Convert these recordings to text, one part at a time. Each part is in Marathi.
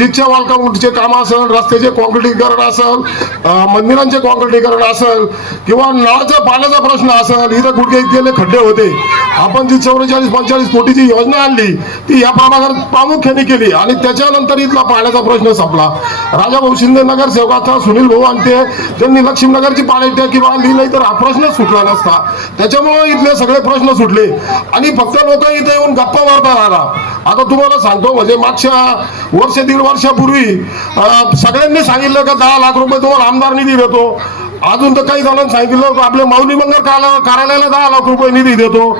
मस्जिदच्या वालकामुटीचे काम असेल रस्त्याचे कॉन्क्रिटीकरण असेल मंदिरांचे कॉन्क्रिटीकरण असेल किंवा नळाचा पाण्याचा प्रश्न असेल इथं गुडघे इतकेले खड्डे होते. आपण जी चौवेचाळीस पंचेचाळीस कोटीची योजना आणली ती या प्रभागात प्रामुख्याने केली आणि त्याच्यानंतर इथला पाण्याचा प्रश्न संपला. राजाभाऊ शिंदे नगरसेवकाचा सुनील भाऊ आणि ते त्यांनी लक्ष्मीनगरची पाणी टाकी बांधली नाही तर हा प्रश्न सुटला नसता. त्याच्यामुळे इथले सगळे प्रश्न सुटले. आणि फक्त लोक इथे येऊन गप्पा मारता राहिला आता तुम्हाला सांगतो म्हणजे मागच्या वर्ष दीड वर्षापूर्वी सगळ्यांनी सांगितलं का दहा लाख रुपये तुम्हाला आमदार निधी देतो. अजून तर काही जणांनी सांगितलं की आपल्या माऊली मंगल कार्या- कार्यालयाला दहा लाख रुपये निधी देतो.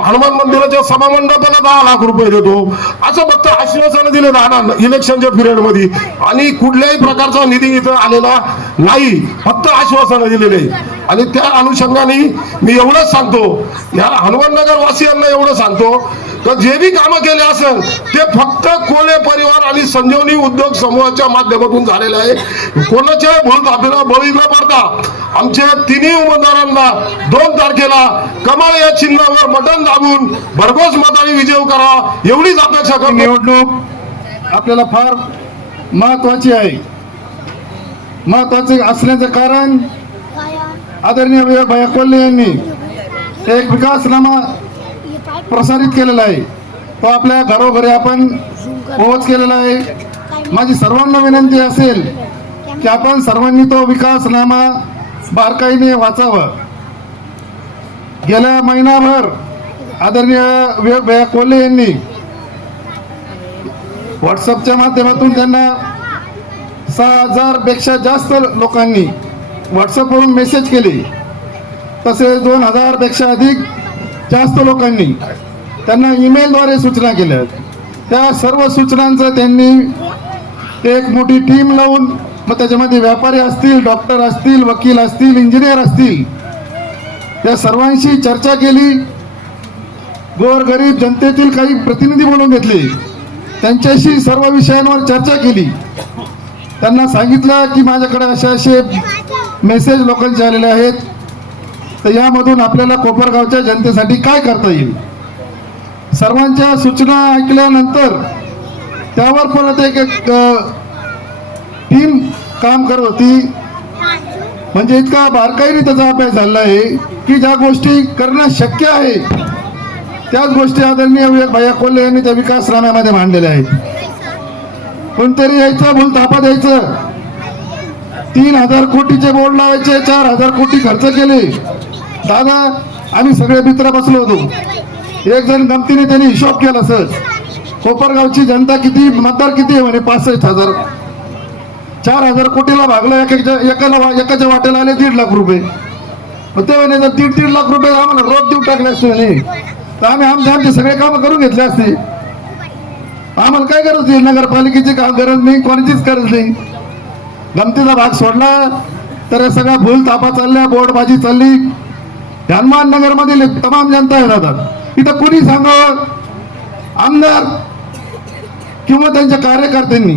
हनुमान मंदिराच्या सभामंडपाला दहा लाख रुपये देतो. असं फक्त आश्वासनं दिले राहणार इलेक्शनच्या पिरियडमध्ये आणि कुठल्याही प्रकारचा निधी इथं आलेला नाही. फक्त आश्वासनं दिलेले. आणि त्या अनुषंगाने मी एवढंच सांगतो. या हनुमाननगर वासियांना एवढं सांगतो तर जे बी कामं केले असेल ते फक्त कोले परिवार आणि संजीवनी उद्योग समूहाच्या माध्यमातून झालेलं आहे. कोणाच्या भूल आपल्याला बळी न पडता आमच्या तिन्ही उमेदवारांना दोन तारखेला कमळ या चिन्हावर बटन दाबून भरघोस मताने विजय करा एवढीच अपेक्षा करतो. निवडणूक आपल्याला फार महत्वाची आहे. महत्त्वाचे असण्याचं कारण आदरणीय विवेक भैया कोल्हे यांनी एक विकासनामा प्रसारित केलेला आहे. तो आपल्या घरोघरी आपण पोहोच केलेला आहे. माझी सर्वांना विनंती असेल की आपण सर्वांनी तो विकासनामा बारकाईने वाचावं. गेल्या महिनाभर आदरणीय विवेक भैया कोल्हे यांनी व्हॉट्सअपच्या माध्यमातून त्यांना सहा हजारपेक्षा जास्त लोकांनी व्हॉट्सअपवरून मेसेज केले. तसेच दोन हजारपेक्षा अधिक जास्त लोकांनी त्यांना ईमेलद्वारे सूचना केल्या. त्या सर्व सूचनांचं त्यांनी एक मोठी टीम लावून मग त्याच्यामध्ये व्यापारी असतील डॉक्टर असतील वकील असतील इंजिनियर असतील त्या सर्वांशी चर्चा केली. गोरगरीब जनतेतील काही प्रतिनिधी बोलून घेतले. त्यांच्याशी सर्व विषयांवर चर्चा केली. त्यांना सांगितलं की माझ्याकडे असे असे मेसेज लोकांचे आलेले आहेत. तर यामधून आपल्याला कोपरगावच्या जनतेसाठी काय करता येईल? सर्वांच्या सूचना ऐकल्यानंतर त्यावर परत एक एक टीम काम करत होती. म्हणजे इतका बारकाईने त्याचा अभ्यास झाला आहे की ज्या गोष्टी करणं शक्य आहे त्याच गोष्टी आदरणीय विवेक भैया कोल्हे यांनी त्या विकास रामामध्ये मांडलेल्या आहेत. कोणतरी यायचं भूल तापा द्यायचं. तीन हजार कोटीचे बोर्ड लावायचे चार हजार कोटी खर्च केले. दादा आम्ही सगळे मित्र बसलो होतो. एक जण गमतीने त्यांनी हिशोब केला सहज कोपरगावची जनता किती मतदार किती आहे म्हणे? पासष्ट हजार. चार हजार कोटीला भागलं एकाच्या एकाला एकाच्या वाट्याला आले दीड लाख रुपये. मग ते म्हणे जर दीड दीड लाख रुपये आम्हाला रोज देऊ टाकले असते म्हणे. तर आम्ही आमचे आमचे सगळे कामं करून घेतले असते. आम्हाला काय गरज नाही नगरपालिकेची काम गरज नाही? कोणाचीच गरज नाही. गमतीचा भाग सोडला तर सगळा सगळ्या भूल तापा चालल्या बोर्डबाजी चालली. हनुमान नगर मधील तमाम जनता आहे राहतात इथं कुणी सांगावं? आमदार किंवा त्यांच्या कार्यकर्त्यांनी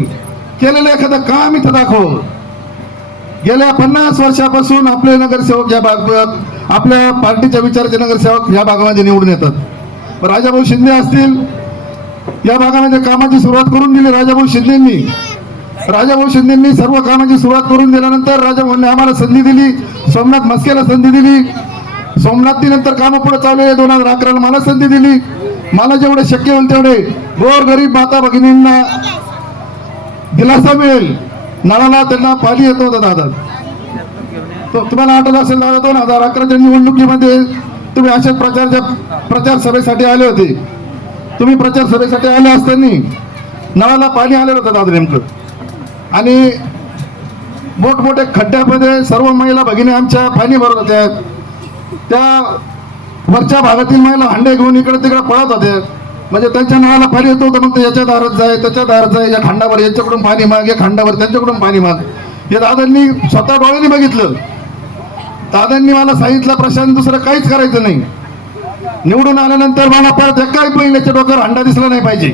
केलेलं एखादं काम इथं दाखव गेल्या पन्नास वर्षापासून आपले नगरसेवक या भागात आपल्या पार्टीच्या विचाराचे नगरसेवक या भागामध्ये निवडून येतात. राजाभाऊ शिंदे असतील या भागामध्ये कामाची सुरुवात करून दिली राजाभाऊ शिंदेंनी. राजाभाऊ शिंदेंनी सर्व कामाची सुरुवात करून दिल्यानंतर राजाभाऊंनी आम्हाला संधी दिली सोमनाथ मस्केला संधी दिली. सोमनाथीनंतर कामं पुढे चालू आहे. दोन हजार अकराला मला संधी दिली. मला जेवढे शक्य होईल तेवढे गोर गरीब माता भगिनींना दिलासा मिळेल. नळाला त्यांना पाणी येत होतं दादा. तो तुम्हाला आठवत असेल दादा दोन हजार अकराच्या निवडणुकीमध्ये तुम्ही अशाच प्रचारच्या प्रचार सभेसाठी आले होते. तुम्ही प्रचार सभेसाठी आले असताना नळाला पाणी आलेलं होतं दादा नेमकं. आणि मोठमोठ्या खड्ड्यामध्ये सर्व महिला भगिनी आमच्या पाणी भरत होत्या. त्या वरच्या भागातील महिला हंडे घेऊन इकडे तिकडे पळत होत्या म्हणजे त्यांच्या नळाला पाणी येत होतं मग ते याच्या दारात जाय त्याच्या दारात जाय या खांडावर याच्याकडून पाणी माग या खांडावर त्यांच्याकडून पाणी माग. हे दादांनी स्वतः डोळ्यांनी बघितलं. दादांनी मला सांगितलं प्रशांत दुसरं काहीच करायचं नाही. निवडून आल्यानंतर मला परत एकाही महिन्याच्या डोक्यावर हंडा दिसला नाही पाहिजे.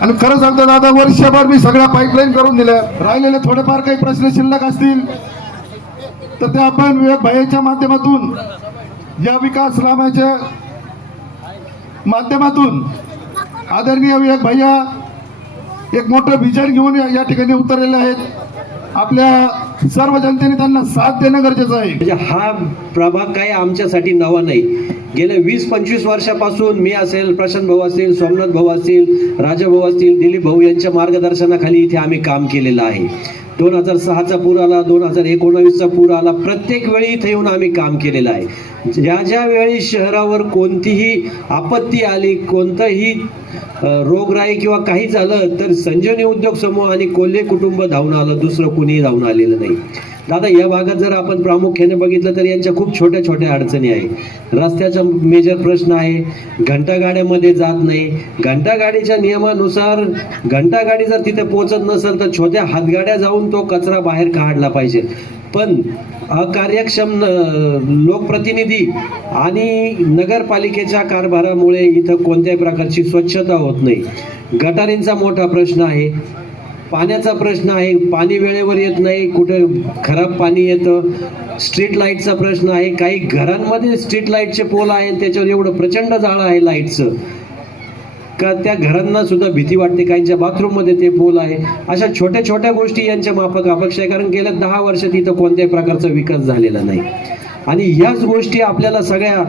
आणि खरं सांगतो दादा वर्षभर मी सगळ्या पाईपलाईन करून दिल्या. राहिलेले थोडेफार काही प्रश्न शिल्लक असतील तर ते आपण विवेक भाईच्या माध्यमातून या विकास रामाच्या माध्यमातून आदरणीय विवेक भैया एक मोठं विजन घेऊन या- या ठिकाणी उतरलेले आहेत. आपल्या सर्व जनतेने त्यांना साथ देणं गरजेचं आहे. म्हणजे हा प्रभाग काही आमच्यासाठी नवा नाही. गेल्या वीस पंचवीस वर्षापासून मी असेल प्रशांत भाऊ असतील सोमनाथ भाऊ असतील राजा भाऊ असतील दिलीप भाऊ यांच्या मार्गदर्शनाखाली इथे आम्ही काम केलेलं आहे. दोन हजार सहाचा पूर आला दोन हजार एकोणावीसचा पूर आला. प्रत्येक वेळी इथे येऊन आम्ही काम केलेलं आहे. ज्या ज्या वेळी शहरावर कोणतीही आपत्ती आली कोणतंही रोगराई किंवा काही झालं तर संजीवनी उद्योग समूह आणि कोल्हे कुटुंब धावून आलं दुसरं कुणीही धावून आलेलं नाही. दादा या भागात जर आपण प्रामुख्याने बघितलं तर यांच्या खूप छोट्या छोट्या अडचणी आहे रस्त्याचा मेजर प्रश्न आहे घंटागाड्यामध्ये जात नाही. घंटागाडीच्या नियमानुसार घंटागाडी जर तिथे पोहोचत नसेल तर छोट्या हातगाड्या जाऊन तो कचरा बाहेर काढला पाहिजे. पण अकार्यक्षम लोकप्रतिनिधी आणि नगरपालिकेच्या कारभारामुळे इथं कोणत्याही प्रकारची स्वच्छता होत नाही. गटारींचा मोठा प्रश्न आहे. पाण्याचा प्रश्न आहे. पाणी वेळेवर येत नाही. कुठे खराब पाणी येतं. स्ट्रीट लाईटचा प्रश्न आहे. काही घरांमध्ये स्ट्रीट लाईटचे पोल आहे त्याच्यावर एवढं प्रचंड जाळं आहे लाईटचं. का त्या घरांना सुद्धा भीती वाटते काहींच्या बाथरूममध्ये ते पूल आहे. अशा छोट्या छोट्या गोष्टी यांच्या माफक अपेक्षा आहे. कारण गेल्या दहा वर्षात इथं कोणत्याही प्रकारचा विकास झालेला नाही. आणि ह्याच गोष्टी आपल्याला सगळ्या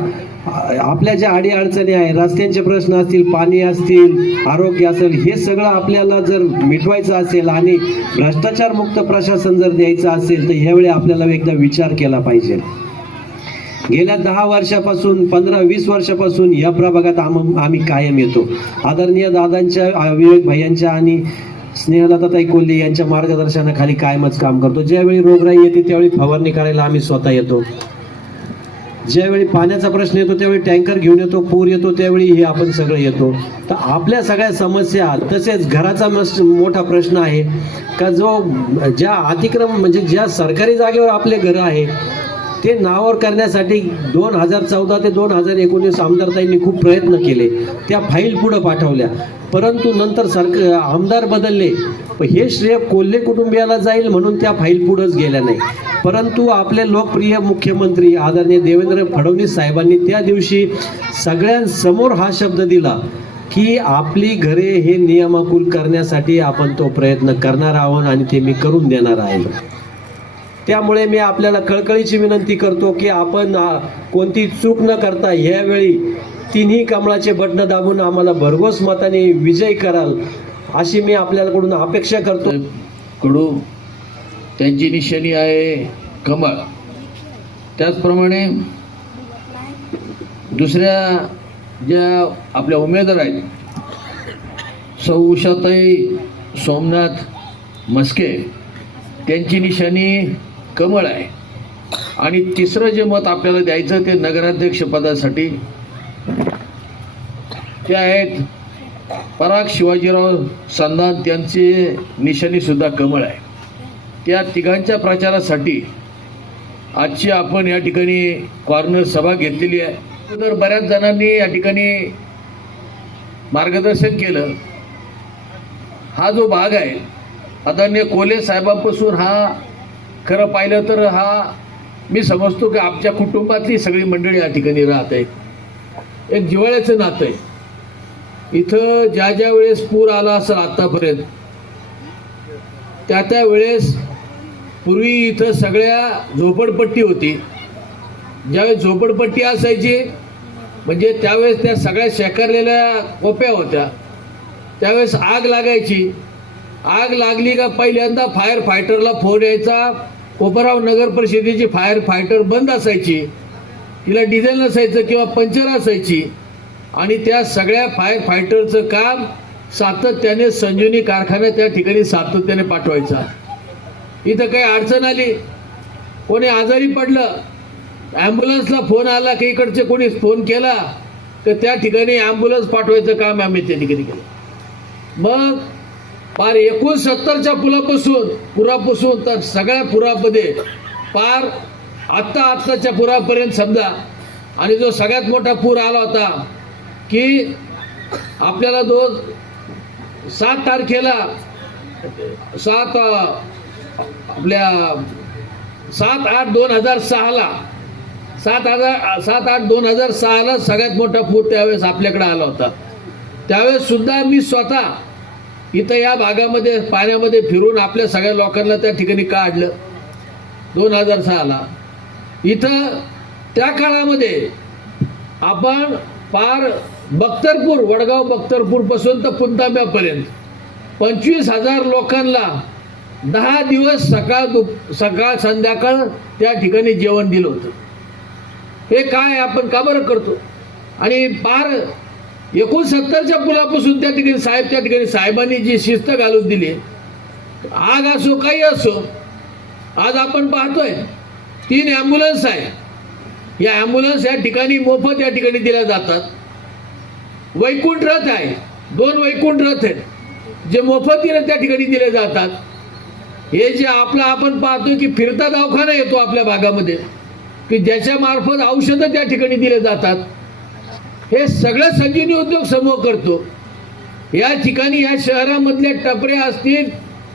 आपल्या ज्या आडी अडचणी आहे रस्त्यांचे प्रश्न असतील पाणी असतील आरोग्य असेल हे सगळं आपल्याला जर मिटवायचं असेल आणि भ्रष्टाचारमुक्त प्रशासन जर द्यायचं असेल तर ह्यावेळी आपल्याला एकदा विचार केला पाहिजे. गेल्या दहा वर्षापासून पंधरा वीस वर्षापासून या प्रभागात आम आम्ही कायम येतो. आदरणीय दादांच्या विवेक भैयांच्या आणि स्नेहलताताई कोल्हे यांच्या मार्गदर्शनाखाली कायमच काम करतो. ज्यावेळी रोगराई येते त्यावेळी फवारणी करायला आम्ही स्वतः येतो. ज्यावेळी पाण्याचा प्रश्न येतो त्यावेळी टँकर घेऊन येतो पूर येतो त्यावेळी हे आपण सगळं येतो. तर आपल्या सगळ्या समस्या तसेच घराचा मोठा प्रश्न आहे. का जो ज्या अतिक्रम म्हणजे ज्या सरकारी जागेवर आपले घरं आहे ते नावावर करण्यासाठी दोन हजार चौदा ते दोन हजार एकोणीस आमदारताईंनी खूप प्रयत्न केले. त्या फाईल पुढं पाठवल्या. परंतु नंतर सरक आमदार बदलले. पण हे श्रेय कोल्हे कुटुंबियाला जाईल म्हणून त्या फाईल पुढंच गेल्या नाही. परंतु आपले लोकप्रिय मुख्यमंत्री आदरणीय देवेंद्र फडणवीस साहेबांनी त्या दिवशी सगळ्यांसमोर हा शब्द दिला की आपली घरे हे नियमाकुल करण्यासाठी आपण तो प्रयत्न करणार आहोत आणि ते मी करून देणार आहे. त्यामुळे मी आपल्याला कळकळीची विनंती करतो की आपण कोणती चूक न करता यावेळी तिन्ही कमळाचे बटणं दाबून आम्हाला भरघोस मताने विजय कराल अशी मी आपल्याकडून अपेक्षा करतो. कडू त्यांची निशाणी आहे कमळ. त्याचप्रमाणे दुसऱ्या ज्या आपल्या उमेदवार आहेत सौ उषाताई सोमनाथ मस्के त्यांची निशाणी कमळ आहे. आणि तिसरं जे मत आपल्याला द्यायचं ते नगराध्यक्ष पदासाठी. ते आहेत पराग शिवाजीराव संधान त्यांचे निशाणी सुद्धा कमळ आहे. त्या तिघांच्या प्रचारासाठी आजची आपण या ठिकाणी कॉर्नर सभा घेतलेली आहे. तर बऱ्याच जणांनी या ठिकाणी मार्गदर्शन केलं. हा जो भाग आहे आदरणीय कोले साहेबांपासून हा खरं पाहिलं तर हा मी समजतो की आमच्या कुटुंबातली सगळी मंडळी या ठिकाणी राहत आहे एक जिवाळ्याचं नातं आहे. इथं ज्या ज्या वेळेस पूर आला असेल आतापर्यंत त्या त्या वेळेस पूर्वी इथं सगळ्या झोपडपट्टी होती. ज्यावेळेस झोपडपट्टी असायची म्हणजे त्यावेळेस त्या सगळ्या शेखरलेल्या कोप्या होत्या. त्यावेळेस आग लागायची. आग लागली का पहिल्यांदा फायर फायटरला फोन यायचा कोपराव नगर परिषदेची फायर फायटर बंद असायची. तिला डिझेल नसायचं किंवा पंचर असायची. आणि त्या सगळ्या फायर फायटरचं काम सातत्याने संजीवनी कारखाना त्या ठिकाणी सातत्याने पाठवायचा. इथं काही अडचण आली. कोणी आजारी पडलं. ॲम्ब्युलन्सला फोन आला की इकडचे कोणी फोन केला तर त्या ठिकाणी ॲम्ब्युलन्स पाठवायचं काम आम्ही त्या ठिकाणी केलं. मग पार एकोणसत्तरच्या पुलापासून पुरापासून तर सगळ्या पुरामध्ये पार आत्ता आत्ताच्या पुरापर्यंत समजा. आणि जो सगळ्यात मोठा पूर आला होता की आपल्याला जो सात तारखेला सात आपल्या सात आठ दोन हजार सहाला सात हजार सात आठ दोन हजार सहाला सगळ्यात मोठा पूर त्यावेळेस आपल्याकडे आला होता. त्यावेळेस सुद्धा मी स्वतः इथं या भागामध्ये पाण्यामध्ये फिरून आपल्या सगळ्या लोकांना त्या ठिकाणी काढलं. दोन हजार सहाला. इथं त्या काळामध्ये आपण पार बख्तरपूर वडगाव बख्तरपूरपासून तर पुंतांब्यापर्यंत पंचवीस हजार लोकांना दहा दिवस सकाळ दुप सकाळ संध्याकाळ त्या ठिकाणी जेवण दिलं होतं. हे काय आपण का बरं करतो? आणि पार एकोणसत्तरच्या पुलापासून त्या ठिकाणी साहेब त्या ठिकाणी साहेबांनी जी शिस्त घालून दिली आग असो काही असो आज आपण पाहतोय तीन ॲम्ब्युलन्स आहे. या ॲम्ब्युलन्स या ठिकाणी मोफत या ठिकाणी दिल्या जातात. वैकुंठ रथ आहे. दोन वैकुंठ रथ आहेत जे मोफतीने त्या ठिकाणी दिले जातात. हे जे आपलं आपण पाहतो की फिरता दवाखाना येतो आपल्या भागामध्ये की ज्याच्या मार्फत औषधं त्या ठिकाणी दिले जातात. हे सगळं संजीवनी उद्योग समूह करतो. या ठिकाणी या शहरामधले टपरे असतील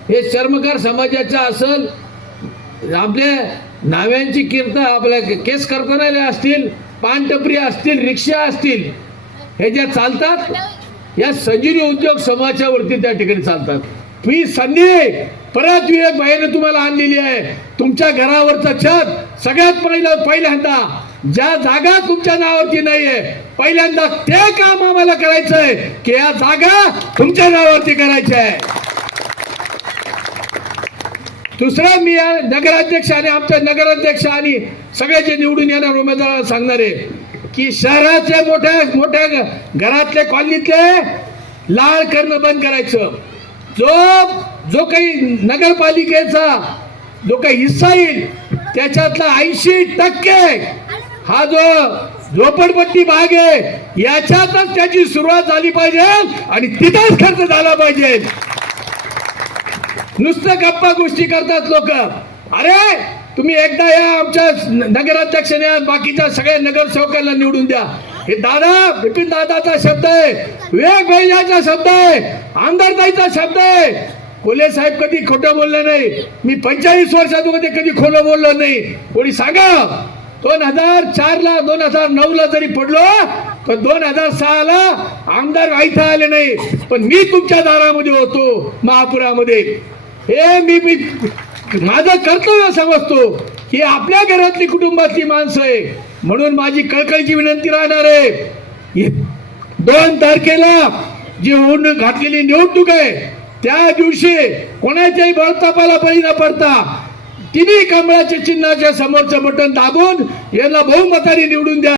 हे चर्मकार समाजाचा असल आपल्या नाव्यांची कीर्तन आपल्या केस करताना असतील पानटपरी असतील रिक्षा असतील हे ज्या चालतात या संजीवनी उद्योग समूहाच्या वरती त्या ठिकाणी चालतात. मी संधी परत विवेक भाईने तुम्हाला आणलेली आहे. तुमच्या घरावरचं छत सगळ्यात पहिलं पहिल्यांदा ज्या जागा तुमच्या नावावरती नाहीये पहिल्यांदा ते काम आम्हाला करायचंय की या जागा तुमच्या नावावरती करायच्या. आहे दुसरं मी या नगराध्यक्ष आणि आमच्या नगराध्यक्ष आणि सगळे जे निवडून येणार उमेदवाराला सांगणार आहे की शहराचे मोठ्या मोठ्या घरातले कॉलनीतले लाळ करणं बंद करायचं. जो जो काही नगरपालिकेचा जो काही हिस्सा येईल त्याच्यातला ऐंशी टक्के हा जो झोपडपट्टी भाग आहे याच्यातच त्याची सुरुवात झाली पाहिजे आणि तिथंच खर्च झाला पाहिजे. नुसतं गप्पा गोष्टी करतात लोक. अरे तुम्ही एकदा या आमच्या नगराध्यक्षाने बाकीच्या सगळ्या नगरसेवकांना निवडून द्या. हे दादा बिपिन दादाचा शब्द आहे विवेक भैयाचा शब्द आहे आमदारताईचा शब्द आहे. कोले साहेब कधी खोटं बोलले नाही. मी पंचेचाळीस वर्षात कधी खोटं बोललो नाही. कोणी सांगा? दोन हजार चार ला दोन हजार नऊ ला जरी पडलो तर दोन हजार सहा ला आमदार व्हायचं आले नाही. पण मी तुमच्या दारामध्ये होतो महापुरामध्ये. हे मी मी माझं कर्तव्य समजतो की आपल्या घरातली कुटुंबातली माणसं आहे. म्हणून माझी कळकळीची विनंती राहणार आहे. दोन तारखेला जी होऊन घातलेली निवडणूक आहे त्या दिवशी कोणाच्याही बळतापाला बळी न पडता तिन्ही कमळाच्या चिन्हाच्या समोरचं बटन दाबून यांना बहुमताने निवडून द्या.